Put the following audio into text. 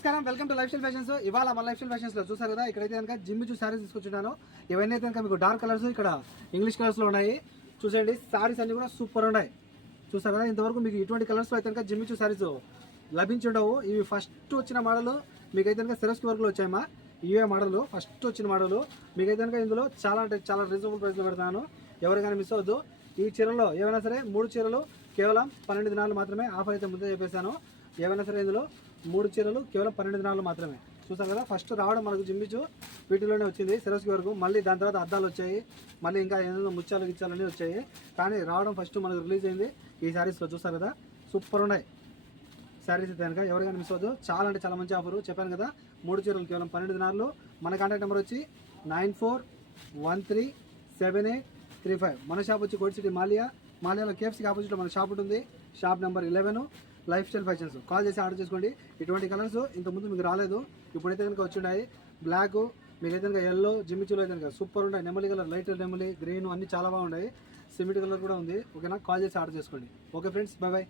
నమస్కారం, welcome to life style fashions. ఇవాళ మన లైఫ్ స్టైల్ ఫ్యాషన్స్ లో చూసారు కదా, ఇక్కడైతే కనుక జిమ్ చూ సారీస్ తీసుకొచ్చున్నాను. ఇవన్నీ అయితే కనుక మీకు డార్క్ కలర్స్, ఇక్కడ ఇంగ్లీష్ కలర్స్ లో ఉన్నాయి. చూసండి, సారీస్ అన్ని కూడా సూపర్ ఉన్నాయి. చూసారు కదా, ఇంతవరకు మీకు ఇటువంటి కలర్స్ లో అయితే కనుక జిమ్ చూ సారీస్ లభించుండవు. ఇవి ఫస్ట్ వచ్చిన మోడల్ మీకైతే కనుక సెరస్కి వర్క్ లో వచ్చాయమ్మా. ఇవే మోడల్ ఫస్ట్ వచ్చిన మోడల్ మీకైతే కనుక ఇందులో చాలా అంటే చాలా రీజనబుల్ ప్రైస్ లో పెడతాను. ఎవరికైనా మిస్ అవ్వద్దు. ఈ చీరలో ఏమైనా సరే 3 చీరలు కేవలం 12 దినాలు మాత్రమే. ఆఫర్ అయితే ముందే చెప్పేశాను. ఏమైనా సరే ఇందులో 3 చీరలు కేవలం 12 దినాలు మాత్రమే. చూసాం కదా, ఫస్ట్ రావడం మనకు జిమ్మిచు వీటిలోనే వచ్చింది సెరస్కి వరకు. మళ్ళీ దాని తర్వాత అద్దాలు వచ్చాయి, మళ్ళీ ఇంకా ఏదైనా ముత్యాలు గిచ్చాలన్నీ వచ్చాయి. కానీ రావడం ఫస్ట్ మనకు రిలీజ్ అయింది ఈ శారీస్లో. చూసారు కదా, సూపర్ ఉన్నాయి శారీస్ అయితే కనుక. ఎవరికైనా మిస్ అవ్వద్దు. చాలా అంటే చాలా మంచి ఆఫర్. చెప్పాను కదా, 3 చీరలు కేవలం 12 దినాలు. మన కాంటాక్ట్ నెంబర్ వచ్చి 94137835. మన షాప్ వచ్చి కోటి సిటీ మాలియాలో కేఎఫ్సీకి ఆపోజిట్లో మన షాప్ ఉంటుంది. Shop number 11 life style fashions. Call చేసి ఆర్డర్ చేసుకోండి. ఇటువంటి కలర్స్ ఇంతకుముందు మీకు రాలేదు, ఇప్పుడైతే కనుక వచ్చి బ్లాక్, మీకైతే కనుక ఎల్లో, జిమ్మిచూలో అయితే కనుక సూపర్ ఉంటాయి. నెమలి కలర్, లైట్ నెమలి, గ్రీన్ అన్ని చాలా బాగున్నాయి. సిమెంట్ కలర్ కూడా ఉంది. ఓకేనా, కాల్ చేసి ఆర్డర్ చేసుకోండి. Okay friends, by by.